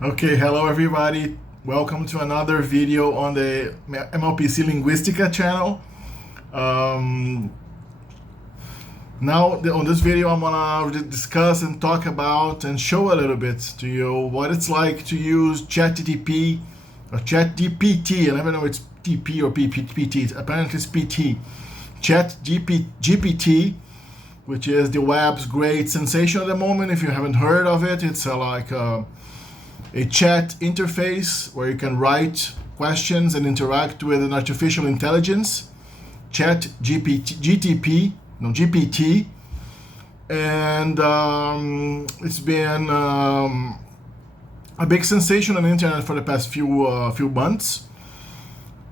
Okay, hello everybody. Welcome to another video on the MLPC Linguística channel. Um, on this video, I'm gonna discuss and talk about and show a little bit to you what it's like to use ChatGPT or ChatGPT. I never know if it's TP or PPT. Apparently it's PT. ChatGPT, which is the web's great sensation at the moment. If you haven't heard of it, it's a chat interface where you can write questions and interact with an artificial intelligence, GPT, and it's been a big sensation on the internet for the past few months.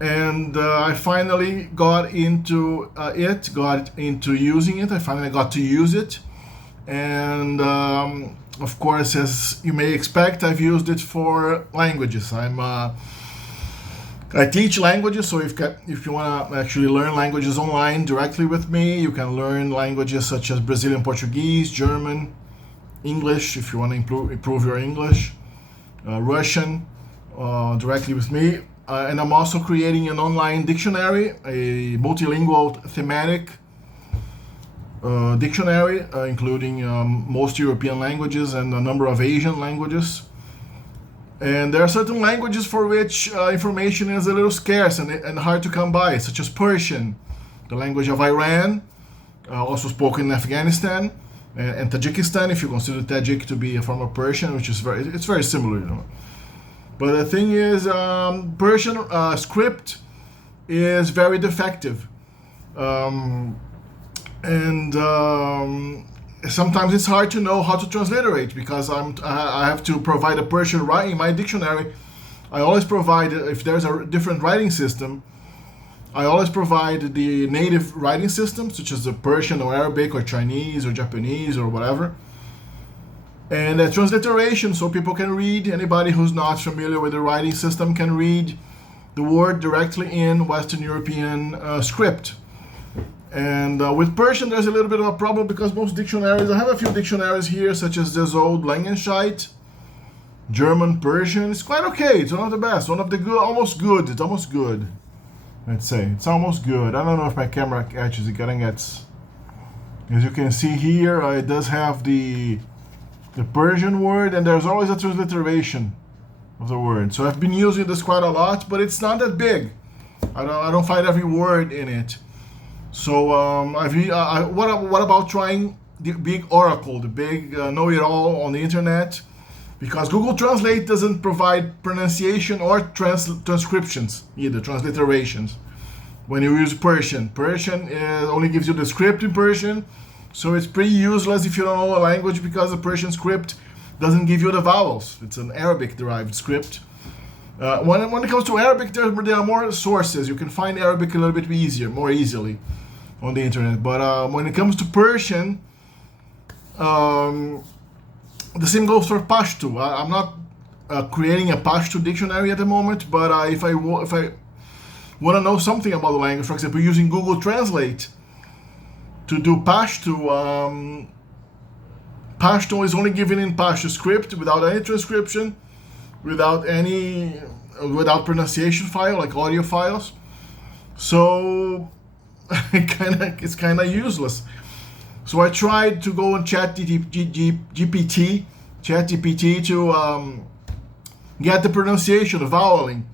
And I finally got into using it. I finally got to use it, and of course, as you may expect, I've used it for languages. I teach languages, so if you want to actually learn languages online directly with me, you can learn languages such as Brazilian Portuguese, German, English, if you want to improve your English, Russian, directly with me. And I'm also creating an online dictionary, a multilingual thematic dictionary, including most European languages and a number of Asian languages. And there are certain languages for which information is a little scarce and hard to come by, such as Persian, the language of Iran, also spoken in Afghanistan, and Tajikistan, if you consider Tajik to be a form of Persian, which is very similar, you know. But the thing is, Persian script is very defective. And sometimes it's hard to know how to transliterate because I have to provide a Persian writing in my dictionary. I always provide, if there's a different writing system, I always provide the native writing system, such as the Persian or Arabic or Chinese or Japanese or whatever, and a transliteration so people can read. Anybody who's not familiar with the writing system can read the word directly in Western European script. And with Persian, there's a little bit of a problem because most dictionaries, I have a few dictionaries here, such as this old Langenscheidt, German Persian. It's quite okay. It's one of the best, one of the good, almost good. It's almost good. Let's say it's almost good. I don't know if my camera catches it. As you can see here, it does have the Persian word, and there's always a transliteration of the word. So I've been using this quite a lot, but it's not that big. I don't find every word in it. So what about trying the big oracle, the big know-it-all on the internet? Because Google Translate doesn't provide pronunciation or transcriptions either, transliterations. When you use Persian, only gives you the script in Persian, so it's pretty useless if you don't know a language because the Persian script doesn't give you the vowels. It's an Arabic-derived script. When it comes to Arabic, there are more sources. You can find Arabic a little bit more easily on the internet. But when it comes to Persian, the same goes for Pashto. I'm not creating a Pashto dictionary at the moment, but if I want to know something about the language, for example, using Google Translate to do Pashto, Pashto is only given in Pashto script without any transcription, without pronunciation file, like audio files. So it's kind of useless. So I tried to go on ChatGPT to get the pronunciation, the voweling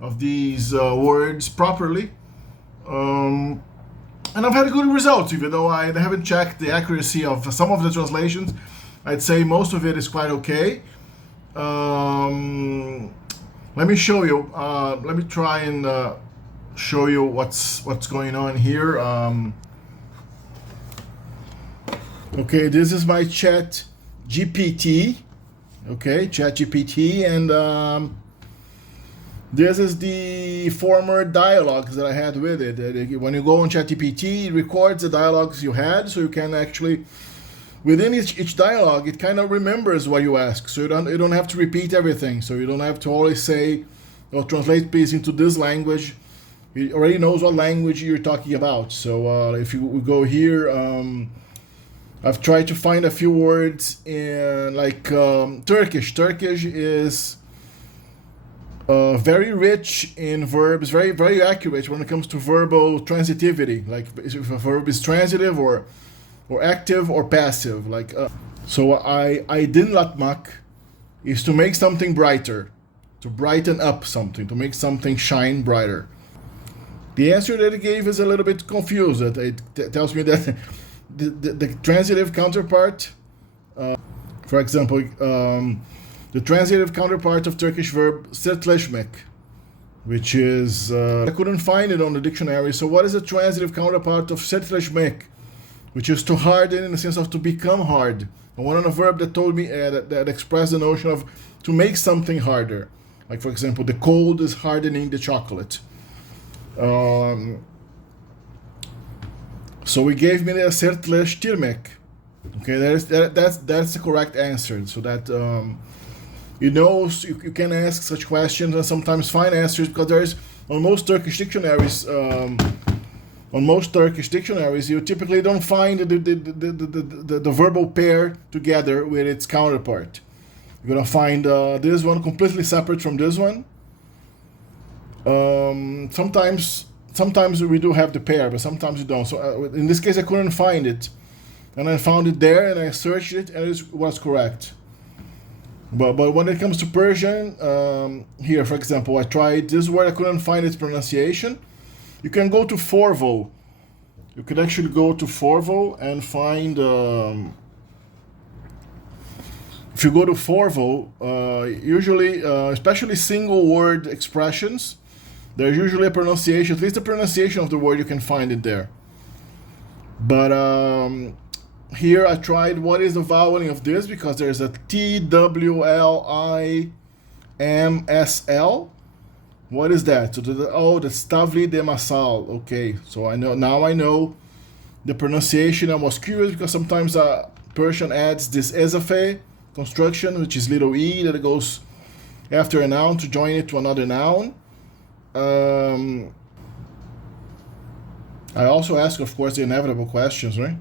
of these words properly. And I've had good results, even though I haven't checked the accuracy of some of the translations. I'd say most of it is quite okay. Let me show you. Let me try and show you what's going on here. Okay, this is my ChatGPT. Okay, ChatGPT, and this is the former dialogues that I had with it. When you go on ChatGPT, it records the dialogues you had, so you can actually, within each dialogue, it kind of remembers what you ask. So you don't have to repeat everything. So you don't have to always say, "Oh, translate please into this language." It already knows what language you're talking about. So if you go here, I've tried to find a few words in Turkish. Turkish is very rich in verbs, very accurate when it comes to verbal transitivity. Like if a verb is transitive or active or passive. Like so, aydın latmak is to make something brighter, to brighten up something, to make something shine brighter. The answer that it gave is a little bit confused. It tells me that the transitive counterpart, for example, the transitive counterpart of Turkish verb sertleşmek, which is, I couldn't find it on the dictionary. So what is the transitive counterpart of sertleşmek, which is to harden in the sense of to become hard? I wanted a verb that told me, that expressed the notion of to make something harder. Like for example, the cold is hardening the chocolate. So he gave me the sertleştirmek. Okay, that's the correct answer. So that you can ask such questions and sometimes find answers, because there is on most Turkish dictionaries. You typically don't find the verbal pair together with its counterpart. You're gonna find this one completely separate from this one. Sometimes we do have the pair, but sometimes we don't. So in this case, I couldn't find it, and I found it there, and I searched it, and it was correct. But when it comes to Persian, here, for example, I tried this word, I couldn't find its pronunciation. You can go to Forvo. You can actually go to Forvo and find. If you go to Forvo, usually, especially single word expressions, there's usually a pronunciation, at least the pronunciation of the word, you can find it there. But here I tried what is the voweling of this, because there's a TWLIMSL. What is that? So the stavli de masal. Okay, so I know the pronunciation. I was curious because sometimes Persian adds this ezafe construction, which is little e that goes after a noun to join it to another noun. I also ask, of course, the inevitable questions, right?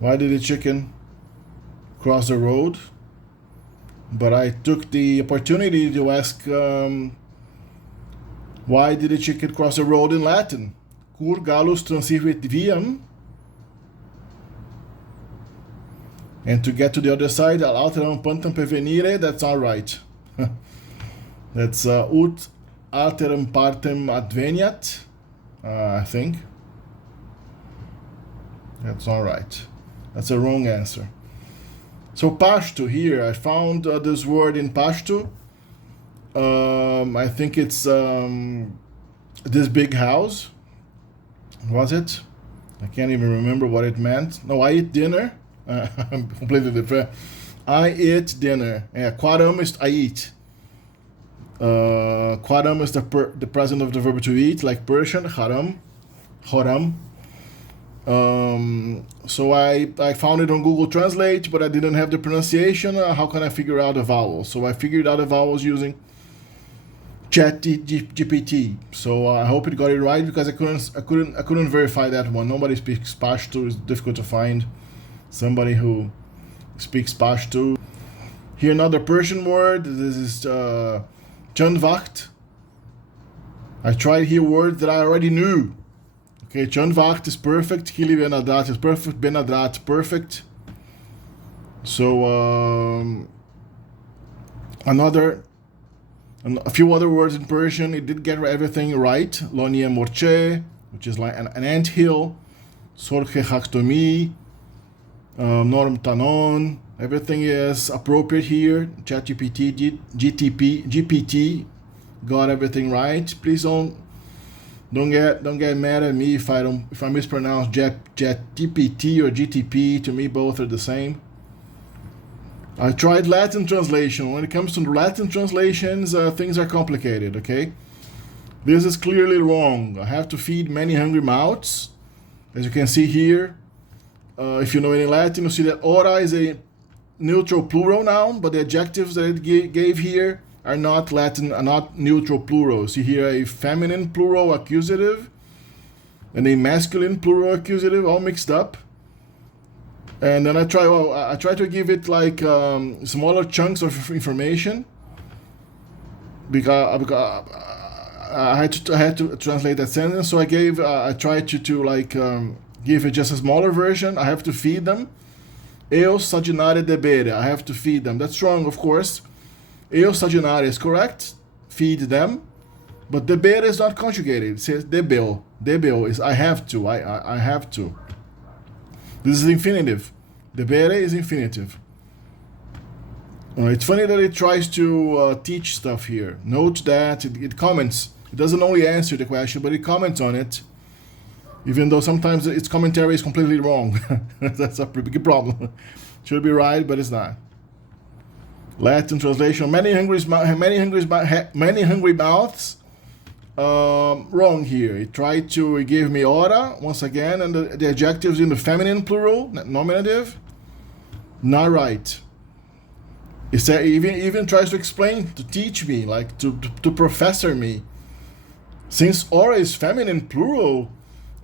Why did the chicken cross the road? But I took the opportunity to ask, why did the chicken cross the road in Latin? Cur gallus transit viam. And to get to the other side, al alteram pantem pervenire, that's all right. That's ut alteram partem adveniat, I think. That's all right. That's a wrong answer. So Pashto here, I found this word in Pashto. I think it's this big house. Was it? I can't even remember what it meant. No, I eat dinner. I'm completely different. I eat dinner. Yeah, Quaram is I eat. Quaram is the present of the verb to eat, like Persian, haram. So I found it on Google Translate, but I didn't have the pronunciation. How can I figure out the vowels? So I figured out the vowels using Chatgpt. So I hope it got it right, because I couldn't verify that one. Nobody speaks Pashto. It's difficult to find somebody who speaks Pashto. Here another Persian word. This is Chanvacht. I tried here words that I already knew. Okay, Chanvacht is perfect. Hili Benadrat is perfect. Benadrat, perfect. So a few other words in Persian. It did get everything right. Lonia Morche, which is like an ant hill. Sorche Haktomi. Norm Tanon. Everything is appropriate here. ChatGPT, GPT got everything right. Please don't get mad at me if I mispronounce ChatGPT or GTP. To me, both are the same. I tried Latin translation. When it comes to Latin translations, things are complicated. Okay, this is clearly wrong. I have to feed many hungry mouths, as you can see here. If you know any Latin, you see that ora is a neutral plural noun, but the adjectives that it gave here are not Latin, are not neutral plural. See here a feminine plural accusative and a masculine plural accusative, all mixed up. And then I try to give it like smaller chunks of information. because I had to translate that sentence. So I tried to like give it just a smaller version. I have to feed them. Eu stagiare debere. I have to feed them. That's wrong, of course. Eu stagiare is correct. Feed them. But debere is not conjugated. It says debeo. Debeo is I have to. I have to. This is infinitive. Debere is infinitive. It's funny that it tries to teach stuff here. Note that it comments. It doesn't only answer the question, but it comments on it. Even though sometimes its commentary is completely wrong. That's a pretty big problem. Should be right, but it's not. Latin translation: many hungry mouths. Wrong here. It tried to give me ora once again, and the adjectives in the feminine plural, nominative. Not right. It even tries to explain, to teach me, like to professor me. Since ora is feminine plural,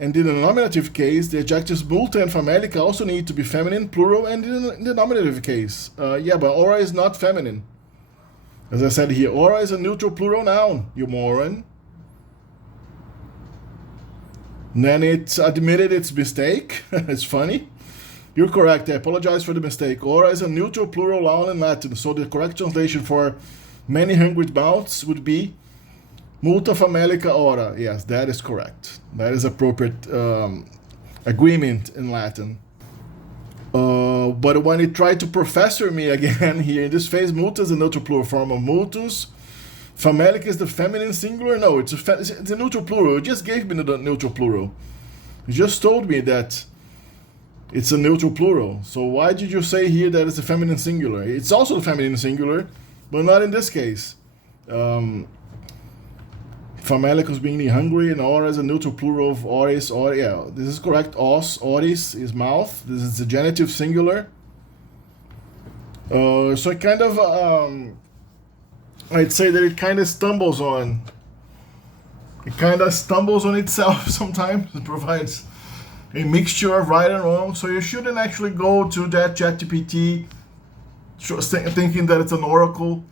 and in the nominative case, the adjectives multa and famelica also need to be feminine plural, and in the nominative case. Yeah, but ora is not feminine. As I said here, ora is a neutral plural noun, you moron. And then it admitted its mistake. It's funny. You're correct. I apologize for the mistake. Ora is a neutral plural noun in Latin, so the correct translation for many hungry mouths would be multa famelica ora. Yes, that is correct. That is appropriate agreement in Latin. But when it tried to professor me again here, in this phase, multa is a neutral plural form of multus. Famelica is the feminine singular. No, it's a neutral plural. It just gave me the neutral plural. It just told me that it's a neutral plural. So why did you say here that it's a feminine singular? It's also the feminine singular, but not in this case. Famelicus being hungry, and ora is a neutral plural of oris. Or yeah, this is correct. Os, oris is mouth. This is the genitive singular. So it kind of, I'd say that it kind of stumbles on. It kind of stumbles on itself sometimes. It provides a mixture of right and wrong. So you shouldn't actually go to that Chatgpt thinking that it's an oracle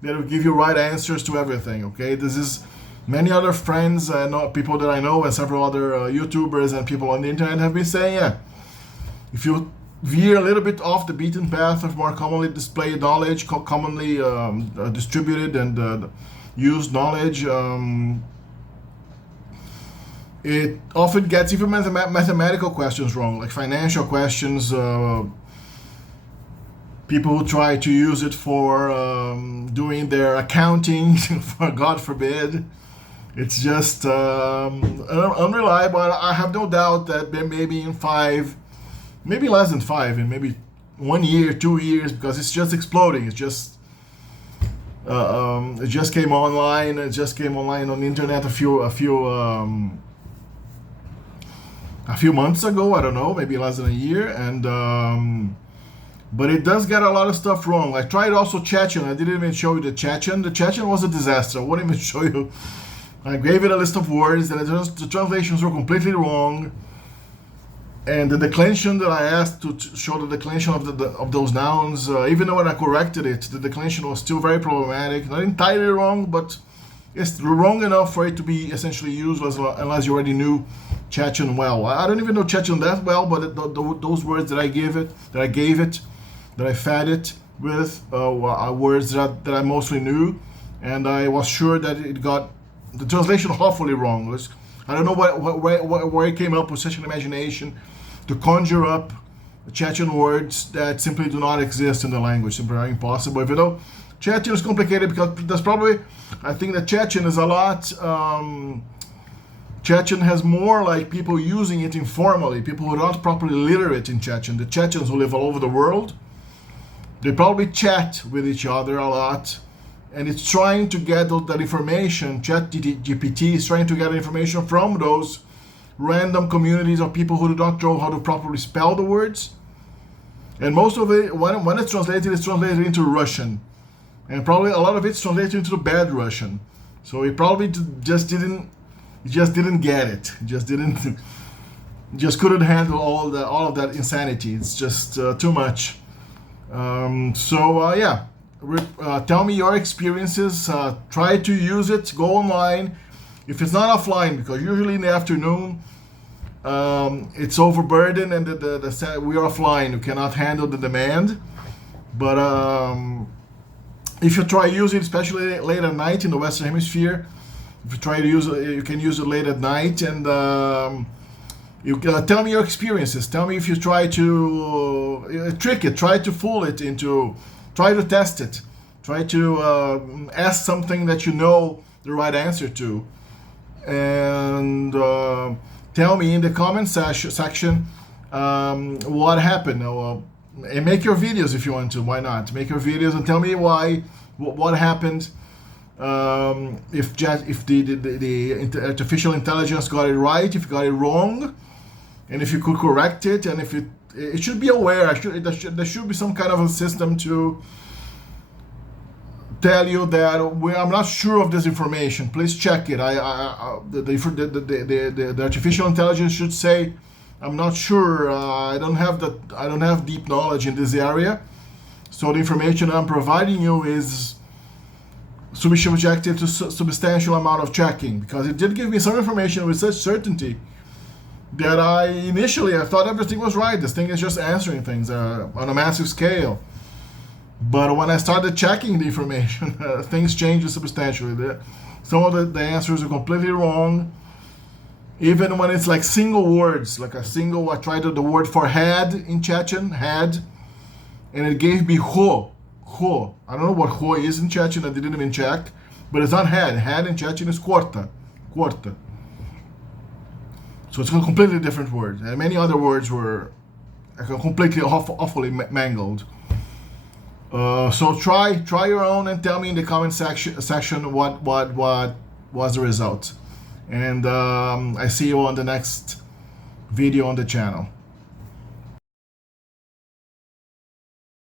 that will give you right answers to everything. Okay, this is many other friends and people that I know and several other YouTubers and people on the internet have been saying, yeah, if you veer a little bit off the beaten path of more commonly displayed knowledge, commonly distributed and used knowledge, it often gets even mathematical questions wrong, like financial questions. People who try to use it for doing their accounting, for God forbid. It's just unreliable. I have no doubt that maybe in 5, maybe less than 5, in maybe 1 year, 2 years, because it's just exploding. It just came online. It just came online on the internet a few months ago. I don't know, maybe less than a year, and but it does get a lot of stuff wrong. I tried also Chechen. I didn't even show you the Chechen. The Chechen was a disaster. I wouldn't even show you. I gave it a list of words, and the translations were completely wrong. And the declension that I asked to show the declension of those nouns, even though when I corrected it, the declension was still very problematic. Not entirely wrong, but it's wrong enough for it to be essentially useless unless you already knew Chechen well. I don't even know Chechen that well, but those words that I gave it, that I fed it with, are words that I mostly knew, and I was sure that it got the translation awfully wrong. I don't know where it came up with such an imagination to conjure up Chechen words that simply do not exist in the language. Simply are impossible. If you know, Chechen is complicated because there's probably, I think that Chechen is a lot, Chechen has more like people using it informally, people who are not properly literate in Chechen. The Chechens who live all over the world, they probably chat with each other a lot. And it's trying to get that information. Chatgpt is trying to get information from those random communities of people who do not know how to properly spell the words. And most of it, when it's translated into Russian. And probably a lot of it's translated into the bad Russian. So it probably just didn't get it. Just couldn't handle all of that insanity. It's just too much. Yeah. tell me your experiences. Try to use it. Go online. If it's not offline, because usually in the afternoon it's overburdened and we are offline. You cannot handle the demand. But if you try using it, especially late at night in the Western Hemisphere, if you try to use it, you can use it late at night. And you tell me your experiences. Tell me if you try to trick it, try to fool it into, try to test it, try to ask something that you know the right answer to, and tell me in the comment section what happened. And make your videos if you want to. Why not? Make your videos and tell me what happened. If the artificial intelligence got it right, if it got it wrong, and if you could correct it, and if it should be aware. There should be some kind of a system to tell you that I'm not sure of this information. Please check it. The artificial intelligence should say, I'm not sure. I don't have deep knowledge in this area. So the information I'm providing you is subjective to substantial amount of checking, because it did give me some information with such certainty that I thought everything was right. This thing is just answering things on a massive scale. But when I started checking the information, things changed substantially. Some of the answers are completely wrong. Even when it's like single words, I tried the word for head in Chechen, head, and it gave me ho. I don't know what ho is in Chechen, I didn't even check, but it's not head. Head in Chechen is quarta. So it's a completely different word. And many other words were completely awfully mangled. So try your own and tell me in the comment section what was the result. And I see you on the next video on the channel.